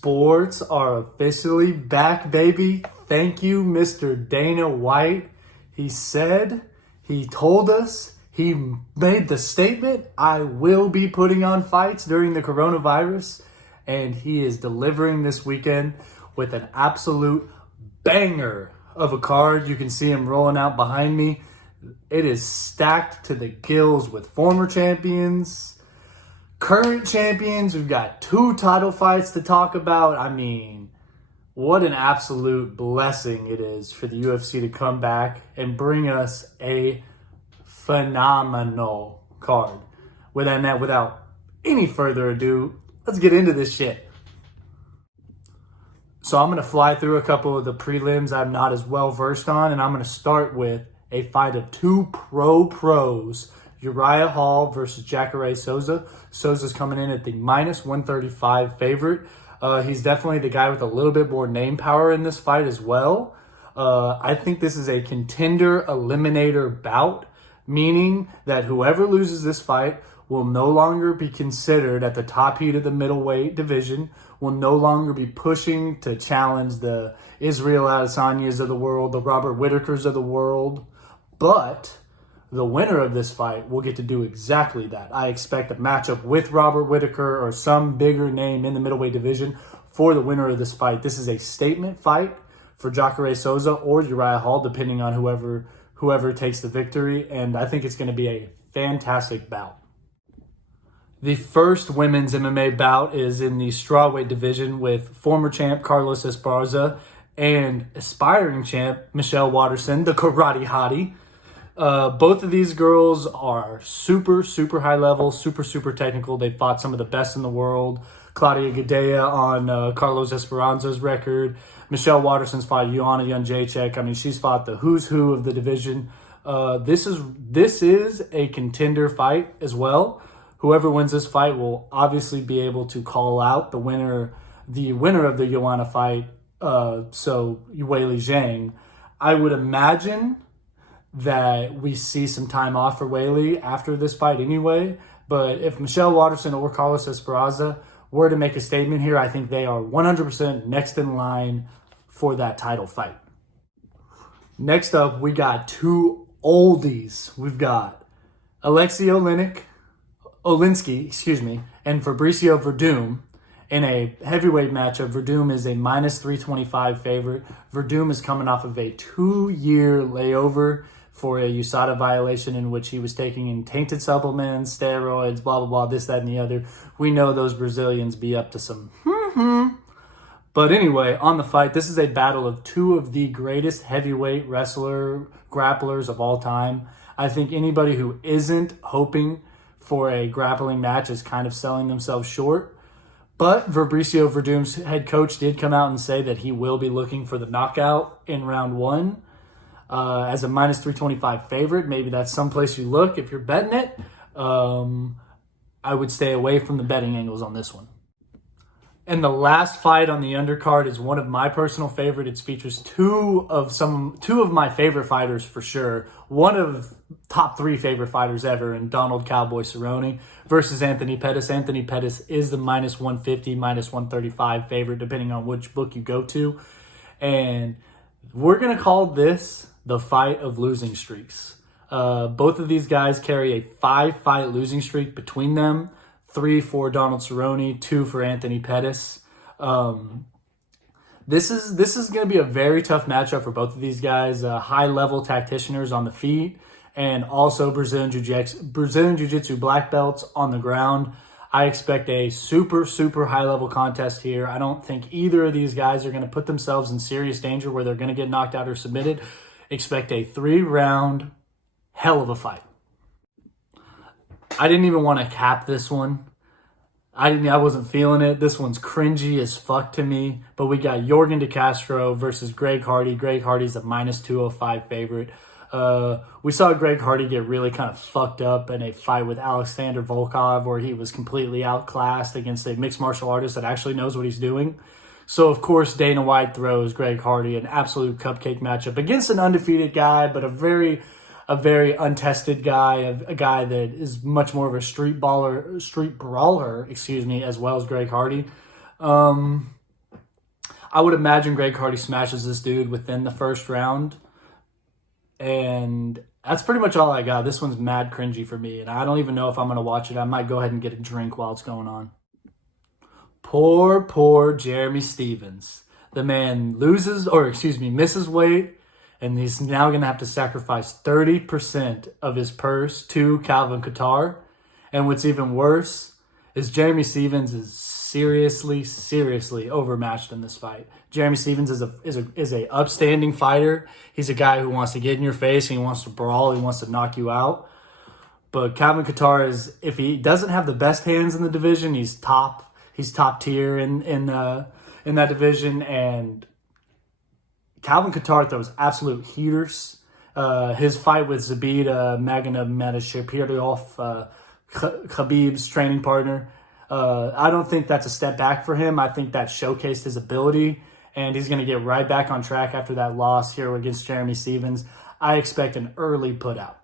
Sports are officially back, baby. Thank you, Mr. Dana White. He told us, he made the statement, I will be putting on fights during the coronavirus. And he is delivering this weekend with an absolute banger of a card. You can see him rolling out behind me. It is stacked to the gills with former champions, current champions. We've got 2 title fights to talk about. I mean, what an absolute blessing it is for the UFC to come back and bring us a phenomenal card. Without any further ado, let's get into this shit. So I'm going to fly through a couple of the prelims I'm not as well versed on, and I'm going to start with a fight of 2 pros. Uriah Hall versus Gaethje Sosa. Sosa's coming in at the minus 135 favorite. He's definitely the guy with a little bit more name power in this fight as well. I think this is a contender eliminator bout, meaning that whoever loses this fight will no longer be considered at the top heat of the middleweight division, will no longer be pushing to challenge the Israel Adesanyas of the world, the Robert Whitakers of the world, but the winner of this fight will get to do exactly that. I expect a matchup with Robert Whitaker or some bigger name in the middleweight division for the winner of this fight. This is a statement fight for Gaethje Sosa or Uriah Hall, depending on whoever takes the victory, and I think it's going to be a fantastic bout. The first women's MMA bout is in the strawweight division with former champ Carlos Esparza and aspiring champ Michelle Waterson, the karate hottie. Both of these girls are super, super high level, super, super technical. They fought some of the best in the world. Claudia Gadelha on Carlos Esperanza's record. Michelle Waterson's fought Joanna Jędrzejczyk. I mean, she's fought the who's who of the division. This is a contender fight as well. Whoever wins this fight will obviously be able to call out the winner of the Joanna fight, so Weili Zhang. I would imagine that we see some time off for Weili after this fight anyway, but if Michelle Waterson or Carlos Esperanza were to make a statement here, I think they are 100% next in line for that title fight. Next up, we got 2 oldies. We've got Alexei Olinsky, and Fabricio Verdum in a heavyweight matchup. Verdum is a minus 325 favorite. Verdum is coming off of a 2-year layover for a USADA violation in which he was taking in tainted supplements, steroids, blah, blah, blah, this, that, and the other. We know those Brazilians be up to some But anyway, on the fight, this is a battle of 2 of the greatest heavyweight grapplers of all time. I think anybody who isn't hoping for a grappling match is kind of selling themselves short. But Fabricio Verdum's head coach did come out and say that he will be looking for the knockout in round 1 as a minus 325 favorite. Maybe that's someplace you look if you're betting it. I would stay away from the betting angles on this one. And the last fight on the undercard is one of my personal favorites. It features two of my favorite fighters for sure. One of top 3 favorite fighters ever in Donald Cowboy Cerrone versus Anthony Pettis. Anthony Pettis is the minus 150, minus 135 favorite, depending on which book you go to. And we're going to call this the fight of losing streaks. Both of these guys carry a 5-fight losing streak between them. 3 for Donald Cerrone, 2 for Anthony Pettis. This is going to be a very tough matchup for both of these guys. High-level tacticianers on the feet, and also Brazilian Jiu-Jitsu black belts on the ground. I expect a super, super high-level contest here. I don't think either of these guys are going to put themselves in serious danger where they're going to get knocked out or submitted. Expect a 3-round hell of a fight. I didn't even want to cap this one. I wasn't feeling it. This one's cringy as fuck to me. But we got Yorgan de Castro versus Greg Hardy. Greg Hardy's a minus 205 favorite. We saw Greg Hardy get really kind of fucked up in a fight with Alexander Volkov where he was completely outclassed against a mixed martial artist that actually knows what he's doing. So, of course, Dana White throws Greg Hardy an absolute cupcake matchup against an undefeated guy, but a very untested guy, a guy that is much more of a street brawler, as well as Greg Hardy. I would imagine Greg Hardy smashes this dude within the first round. And that's pretty much all I got. This one's mad cringy for me, and I don't even know if I'm going to watch it. I might go ahead and get a drink while it's going on. Poor Jeremy Stephens. The man misses weight, and he's now going to have to sacrifice 30% of his purse to Calvin Kattar. And what's even worse is Jeremy Stephens is seriously overmatched in this fight. Jeremy Stephens is a upstanding fighter. He's a guy who wants to get in your face and he wants to brawl. He wants to knock you out. But Calvin Kattar is, if he doesn't have the best hands in the division, he's top tier in that division. And Calvin Kattar throws absolute heaters. His fight with Zabit Magomed Khabib's training partner, I don't think that's a step back for him. I think that showcased his ability, and he's going to get right back on track after that loss here against Jeremy Stephens. I expect an early put out.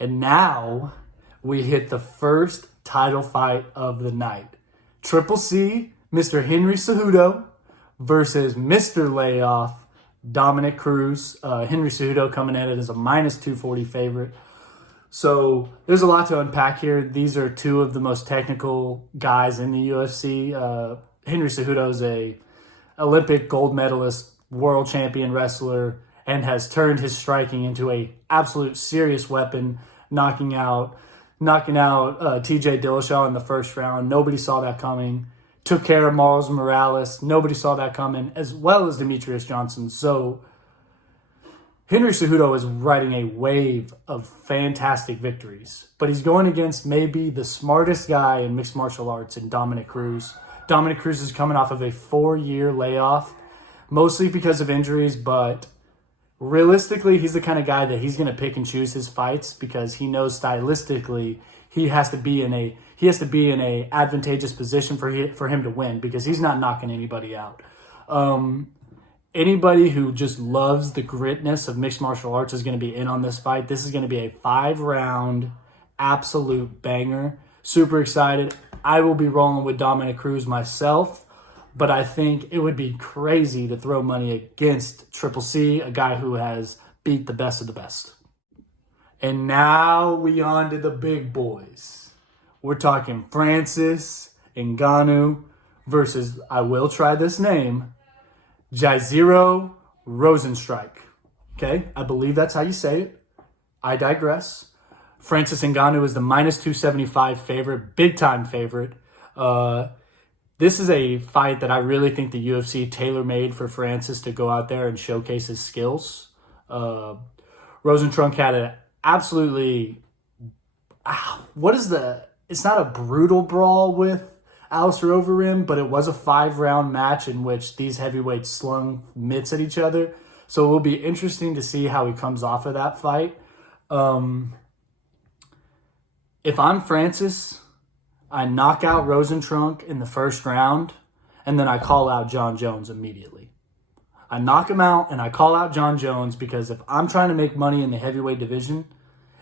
And now we hit the first title fight of the night. Triple C, Mr. Henry Cejudo versus Mr. Layoff, Dominic Cruz. Henry Cejudo coming in as a -240 favorite. So there's a lot to unpack here. These are two of the most technical guys in the UFC. Henry Cejudo is a Olympic gold medalist, world champion wrestler, and has turned his striking into a absolute serious weapon, knocking out TJ Dillashaw in the first round. Nobody saw that coming. Took care of Miles Morales. Nobody saw that coming, as well as Demetrius Johnson. So Henry Cejudo is riding a wave of fantastic victories, but he's going against maybe the smartest guy in mixed martial arts in Dominic Cruz. Dominic Cruz is coming off of a 4-year layoff, mostly because of injuries, but realistically, he's the kind of guy that he's going to pick and choose his fights because he knows stylistically he has to be in a advantageous position for him to win because he's not knocking anybody out. Anybody who just loves the gritness of mixed martial arts is going to be in on this fight. This is going to be a 5-round absolute banger. Super excited. I will be rolling with Dominic Cruz myself, but I think it would be crazy to throw money against Triple C, a guy who has beat the best of the best. And now we on to the big boys. We're talking Francis Ngannou versus, I will try this name, Jairzinho Rozenstruik. Okay, I believe that's how you say it. I digress. Francis Ngannou is the -275 favorite, big-time favorite. This is a fight that I really think the UFC tailor-made for Francis to go out there and showcase his skills. Rozenstruik had an absolutely... It's not a brutal brawl with Alistair Overeem, but it was a 5-round match in which these heavyweights slung mitts at each other. So it will be interesting to see how he comes off of that fight. If I'm Francis, I knock out Rozenstruik in the first round, and then I call out John Jones immediately. I knock him out, and I call out John Jones because if I'm trying to make money in the heavyweight division,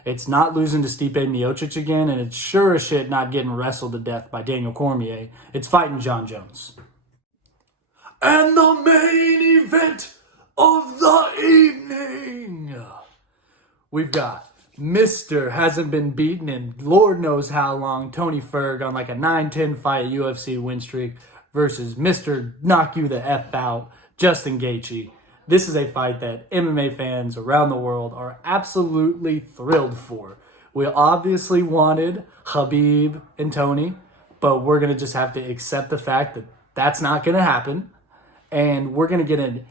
it's not losing to Stipe Miocic again, and it's sure as shit not getting wrestled to death by Daniel Cormier. It's fighting John Jones. And the main event of the evening, we've got Mr. hasn't been beaten in Lord knows how long, Tony Ferg on like a 9-10 fight UFC win streak versus Mr. knock you the F out, Justin Gaethje. This is a fight that MMA fans around the world are absolutely thrilled for. We obviously wanted Khabib and Tony, but we're going to just have to accept the fact that that's not going to happen. And we're going to get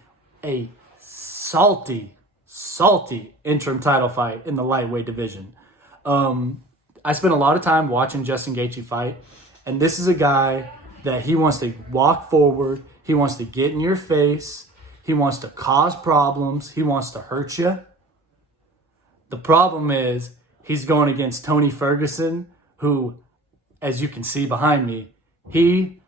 a salty interim title fight in the lightweight division. I spent a lot of time watching Justin Gaethje fight, and this is a guy that he wants to walk forward, he wants to get in your face, he wants to cause problems, he wants to hurt you. The problem is he's going against Tony Ferguson, who, as you can see behind me, he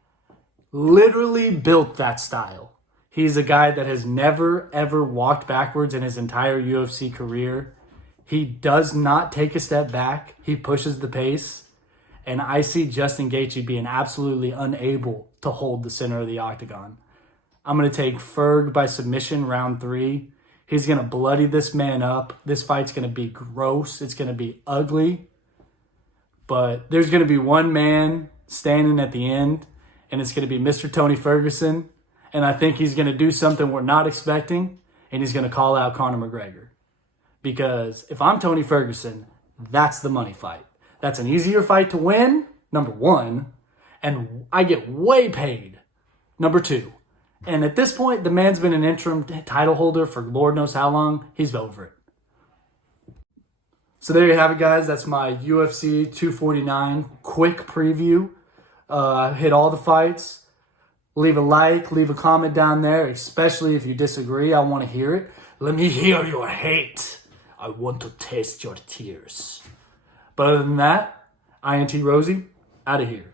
literally built that style. He's a guy that has never, ever walked backwards in his entire UFC career. He does not take a step back. He pushes the pace. And I see Justin Gaethje being absolutely unable to hold the center of the octagon. I'm going to take Ferg by submission round 3. He's going to bloody this man up. This fight's going to be gross. It's going to be ugly. But there's going to be one man standing at the end, and it's going to be Mr. Tony Ferguson. And I think he's going to do something we're not expecting, and he's going to call out Conor McGregor. Because if I'm Tony Ferguson, that's the money fight. That's an easier fight to win, number 1, and I get way paid, number 2. And at this point, the man's been an interim title holder for Lord knows how long. He's over it. So there you have it, guys. That's my UFC 249 quick preview. Hit all the fights. Leave a like, leave a comment down there, especially if you disagree. I want to hear it. Let me hear your hate. I want to taste your tears. But other than that, INT Rosey, out of here.